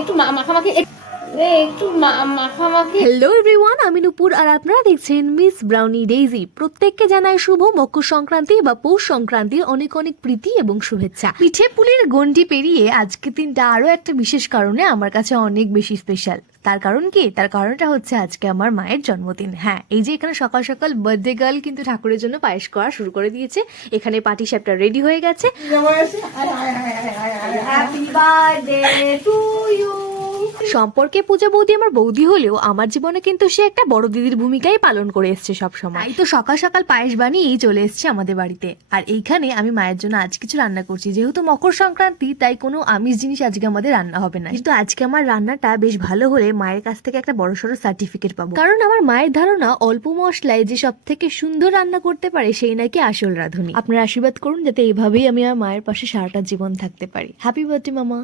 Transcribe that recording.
একটু মাখামাখি মাখামাখি। হ্যালো এভরিওয়ান, আমি নূপুর আর আপনারা দেখছেন মিস ব্রাউনি ডেইজি। প্রত্যেককে জানাই শুভ মকর সংক্রান্তি বা পৌষ সংক্রান্তির অনেক অনেক প্রীতি এবং শুভেচ্ছা। পিঠে পুলির গণ্ডি পেরিয়ে আজকে দিনটা আরো একটা বিশেষ কারণে আমার কাছে অনেক বেশি স্পেশাল। তার কারণ কি? তার কারণটা হচ্ছে আজকে আমার মায়ের জন্মদিন। হ্যাঁ, এই যে এখানে সকাল সকাল বার্থডে গার্ল কিন্তু ঠাকুরের জন্য পায়েস করা শুরু করে দিয়েছে। এখানে পাটি সাপটা রেডি হয়ে গেছে। Happy birthday to you. সম্পর্কে পূজা বৌদি আমার বৌদি হলেও আমার জীবনে কিন্তু সে একটা বড় দিদির ভূমিকাই পালন করে এসছে সব সময়। তাই তো সকাল সকাল পায়েস বানিয়েই চলে এসছে আমাদের বাড়িতে। আর এইখানে আমি মায়ের জন্য আজ কিছু রান্না করছি। যেহেতু মকর সংক্রান্তি তাই কোনো আমিষ জিনিস আজকে আমাদের রান্না হবে না, কিন্তু আজকে আমার রান্নাটা বেশ ভালো হলে মায়ের কাছ থেকে একটা বড়সড় সার্টিফিকেট পাবো। কারণ আমার মায়ের ধারণা অল্প মশলায় যে সব থেকে সুন্দর রান্না করতে পারে সেই নাকি আসল রাঁধুনি। আপনারা আশীর্বাদ করুন যাতে এইভাবেই আমি আমার মায়ের পাশে সারাটা জীবন থাকতে পারি। হ্যাপি বার্থডে মামা।